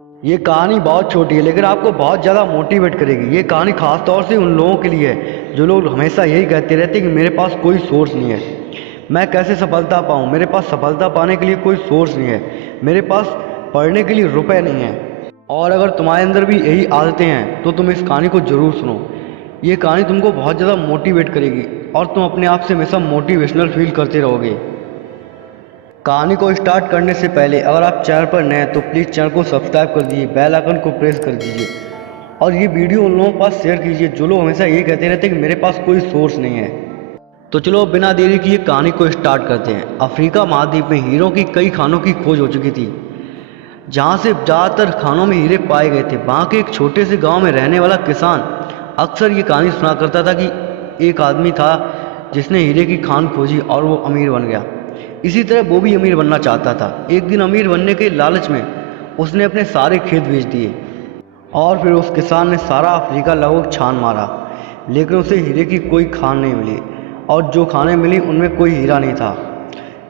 ये कहानी बहुत छोटी है लेकिन आपको बहुत ज़्यादा मोटिवेट करेगी। ये कहानी खास तौर से उन लोगों के लिए है जो लोग हमेशा यही कहते रहते हैं कि मेरे पास कोई सोर्स नहीं है, मैं कैसे सफलता पाऊँ, मेरे पास सफलता पाने के लिए कोई सोर्स नहीं है, मेरे पास पढ़ने के लिए रुपए नहीं है। और अगर तुम्हारे अंदर भी यही आदतें हैं तो तुम इस कहानी को ज़रूर सुनो। ये कहानी तुमको बहुत ज़्यादा मोटिवेट करेगी और तुम अपने आप से हमेशा मोटिवेशनल फील करते रहोगे। कहानी को स्टार्ट करने से पहले अगर आप चैनल पर नए हैं तो प्लीज़ चैनल को सब्सक्राइब कर दीजिए, बेल आइकन को प्रेस कर दीजिए और ये वीडियो उन लोगों के पास शेयर कीजिए जो लोग हमेशा ये कहते रहते हैं कि मेरे पास कोई सोर्स नहीं है। तो चलो बिना देरी किए कहानी को स्टार्ट करते हैं। अफ्रीका महाद्वीप में हीरों की कई खानों की खोज हो चुकी थी, जहाँ से ज़्यादातर खानों में हीरे पाए गए थे। वहाँ के एक छोटे से गाँव में रहने वाला किसान अक्सर ये कहानी सुना करता था कि एक आदमी था जिसने हीरे की खान खोजी और वो अमीर बन गया। इसी तरह वो भी अमीर बनना चाहता था। एक दिन अमीर बनने के लालच में उसने अपने सारे खेत बेच दिए और फिर उस किसान ने सारा अफ्रीका लगभग छान मारा, लेकिन उसे हीरे की कोई खान नहीं मिली और जो खानें मिली उनमें कोई हीरा नहीं था।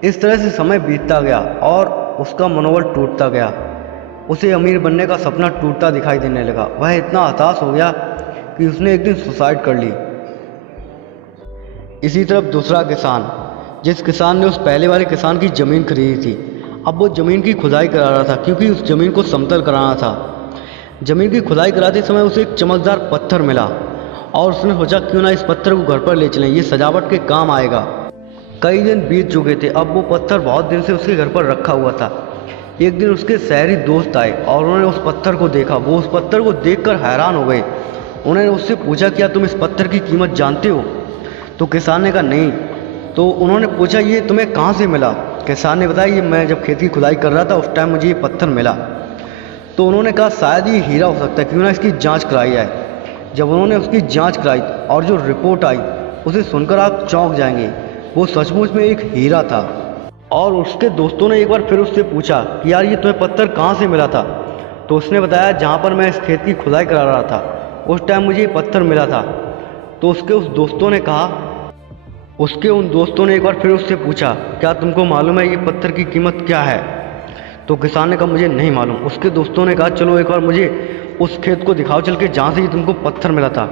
इस तरह से समय बीतता गया और उसका मनोबल टूटता गया। उसे अमीर बनने का सपना टूटता दिखाई देने लगा। वह इतना हताश हो गया कि उसने एक दिन सुसाइड कर ली। इसी तरफ दूसरा किसान, जिस किसान ने उस पहले वाले किसान की ज़मीन खरीदी थी, अब वो ज़मीन की खुदाई करा रहा था क्योंकि उस ज़मीन को समतल कराना था। ज़मीन की खुदाई कराते समय उसे एक चमकदार पत्थर मिला और उसने सोचा क्यों ना इस पत्थर को घर पर ले चलें, ये सजावट के काम आएगा। कई दिन बीत चुके थे, अब वो पत्थर बहुत दिन से उसके घर पर रखा हुआ था। एक दिन उसके शहरी दोस्त आए और उन्होंने उस पत्थर को देखा। वो उस पत्थर को देखकर हैरान हो गए। उन्होंने उससे पूछा क्या तुम इस पत्थर की कीमत जानते हो? तो किसान ने कहा नहीं। तो उन्होंने पूछा ये तुम्हें कहाँ से मिला? किसान ने बताया ये मैं जब खेत की खुदाई कर रहा था उस टाइम मुझे ये पत्थर मिला। तो उन्होंने कहा शायद ये हीरा हो सकता है, क्यों ना इसकी जांच कराई जाए। जब उन्होंने उसकी जांच कराई और जो रिपोर्ट आई उसे सुनकर आप चौंक जाएंगे। वो सचमुच में एक हीरा था। और उसके दोस्तों ने एक बार फिर उससे पूछा कि यार ये तुम्हें पत्थर कहाँ से मिला था? तो उसने बताया जहाँ पर मैं इस खेत की खुदाई करा रहा था उस टाइम मुझे ये पत्थर मिला था। तो उसके उन दोस्तों ने एक बार फिर उससे पूछा क्या तुमको मालूम है ये पत्थर की कीमत क्या है? तो किसान ने कहा मुझे नहीं मालूम। उसके दोस्तों ने कहा चलो एक बार मुझे उस खेत को दिखाओ चल के जहाँ से ये तुमको पत्थर मिला था।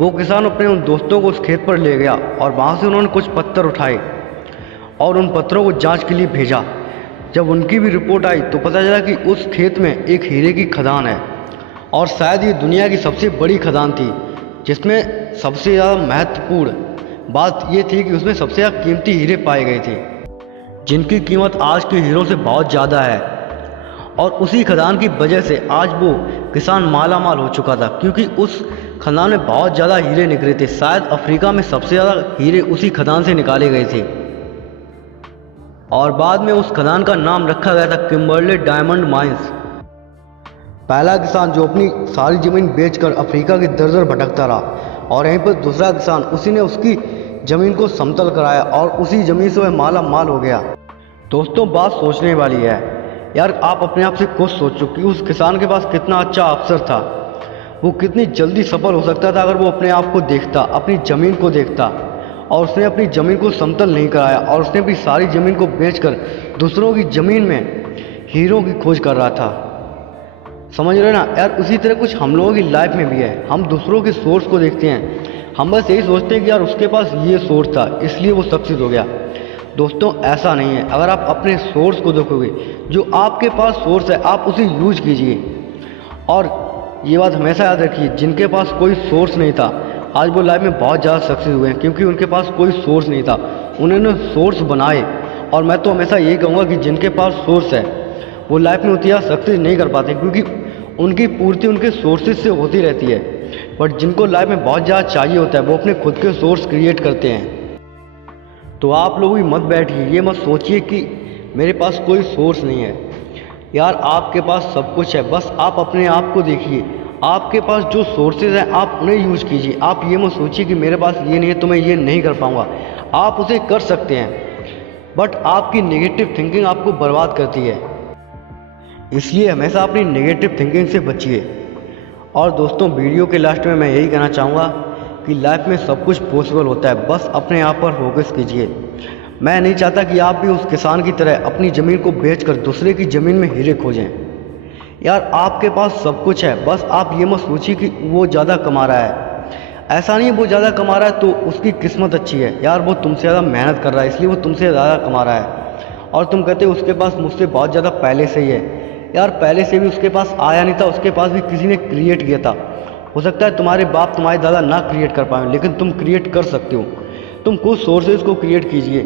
वो किसान अपने उन दोस्तों को उस खेत पर ले गया और वहाँ से उन्होंने कुछ पत्थर उठाए और उन पत्थरों को जांच के लिए भेजा। जब उनकी भी रिपोर्ट आई तो पता चला कि उस खेत में एक हीरे की खदान है और शायद ये दुनिया की सबसे बड़ी खदान थी, जिसमें सबसे ज़्यादा महत्वपूर्ण बात ये थी कि उसमें सबसे ज़्यादा कीमती हीरे पाए गए थे, जिनकी कीमत आज के हीरों से बहुत ज़्यादा है। और उसी खदान की वजह से आज वो किसान माला माल हो चुका था, क्योंकि उस खदान में बहुत ज़्यादा हीरे निकले थे। शायद अफ्रीका में सबसे ज़्यादा हीरे उसी खदान से निकाले गए थे और बाद में उस खदान का नाम रखा गया था किम्बरले डायमंड माइंस। पहला किसान जो अपनी सारी ज़मीन बेचकर अफ्रीका की दर दर भटकता रहा और यहीं पर दूसरा किसान, उसी ने उसकी ज़मीन को समतल कराया और उसी ज़मीन से वह माला माल हो गया। दोस्तों बात सोचने वाली है यार। आप अपने आप से खुद सोचो कि उस किसान के पास कितना अच्छा अवसर था। वो कितनी जल्दी सफल हो सकता था अगर वो अपने आप को देखता, अपनी ज़मीन को देखता। और उसने अपनी ज़मीन को समतल नहीं कराया और उसने अपनी सारी ज़मीन को बेचकर दूसरों की ज़मीन में हीरों की खोज कर रहा था। समझ रहे ना यार? उसी तरह कुछ हम लोगों की लाइफ में भी है। हम दूसरों के सोर्स को देखते हैं, हम बस यही सोचते हैं कि यार उसके पास ये सोर्स था इसलिए वो सक्सेस हो गया। दोस्तों ऐसा नहीं है। अगर आप अपने सोर्स को देखोगे, जो आपके पास सोर्स है आप उसे यूज कीजिए। और ये बात हमेशा याद रखिए, जिनके पास कोई सोर्स नहीं था आज वो लाइफ में बहुत ज़्यादा सक्सेस हुए हैं, क्योंकि उनके पास कोई सोर्स नहीं था, उन्होंने सोर्स बनाए। और मैं तो हमेशा यही कहूँगा कि जिनके पास सोर्स है वो लाइफ में उतनी ज़्यादा सक्सेस नहीं कर पाते, क्योंकि उनकी पूर्ति उनके सोर्सेज से होती रहती है। बट जिनको लाइफ में बहुत ज़्यादा चाहिए होता है वो अपने खुद के सोर्स क्रिएट करते हैं। तो आप लोग भी मत बैठिए, ये मत सोचिए कि मेरे पास कोई सोर्स नहीं है। यार आपके पास सब कुछ है, बस आप अपने आप को देखिए। आपके पास जो सोर्सेज हैं आप उन्हें यूज कीजिए। आप ये मत सोचिए कि मेरे पास ये नहीं है तो मैं ये नहीं कर पाऊँगा। आप उसे कर सकते हैं, बट आपकी नेगेटिव थिंकिंग आपको बर्बाद करती है। इसलिए हमेशा अपनी नेगेटिव थिंकिंग से बचिए। और दोस्तों वीडियो के लास्ट में मैं यही कहना चाहूँगा कि लाइफ में सब कुछ पॉसिबल होता है, बस अपने आप पर फोकस कीजिए। मैं नहीं चाहता कि आप भी उस किसान की तरह अपनी ज़मीन को बेचकर दूसरे की ज़मीन में हीरे खोजें। यार आपके पास सब कुछ है, बस आप ये मत सोचिए कि वो ज़्यादा कमा रहा है। ऐसा नहीं है वो ज़्यादा कमा रहा है तो उसकी किस्मत अच्छी है यार, वो तुमसे ज़्यादा मेहनत कर रहा है इसलिए वो तुमसे ज़्यादा कमा रहा है। और तुम कहते हो उसके पास मुझसे बहुत ज़्यादा पहले से ही है। यार पहले से भी उसके पास आया नहीं था, उसके पास भी किसी ने क्रिएट किया था। हो सकता है तुम्हारे बाप तुम्हारे दादा ना क्रिएट कर पाए लेकिन तुम क्रिएट कर सकते हो। तुम कुछ सोर्सेज को क्रिएट कीजिए।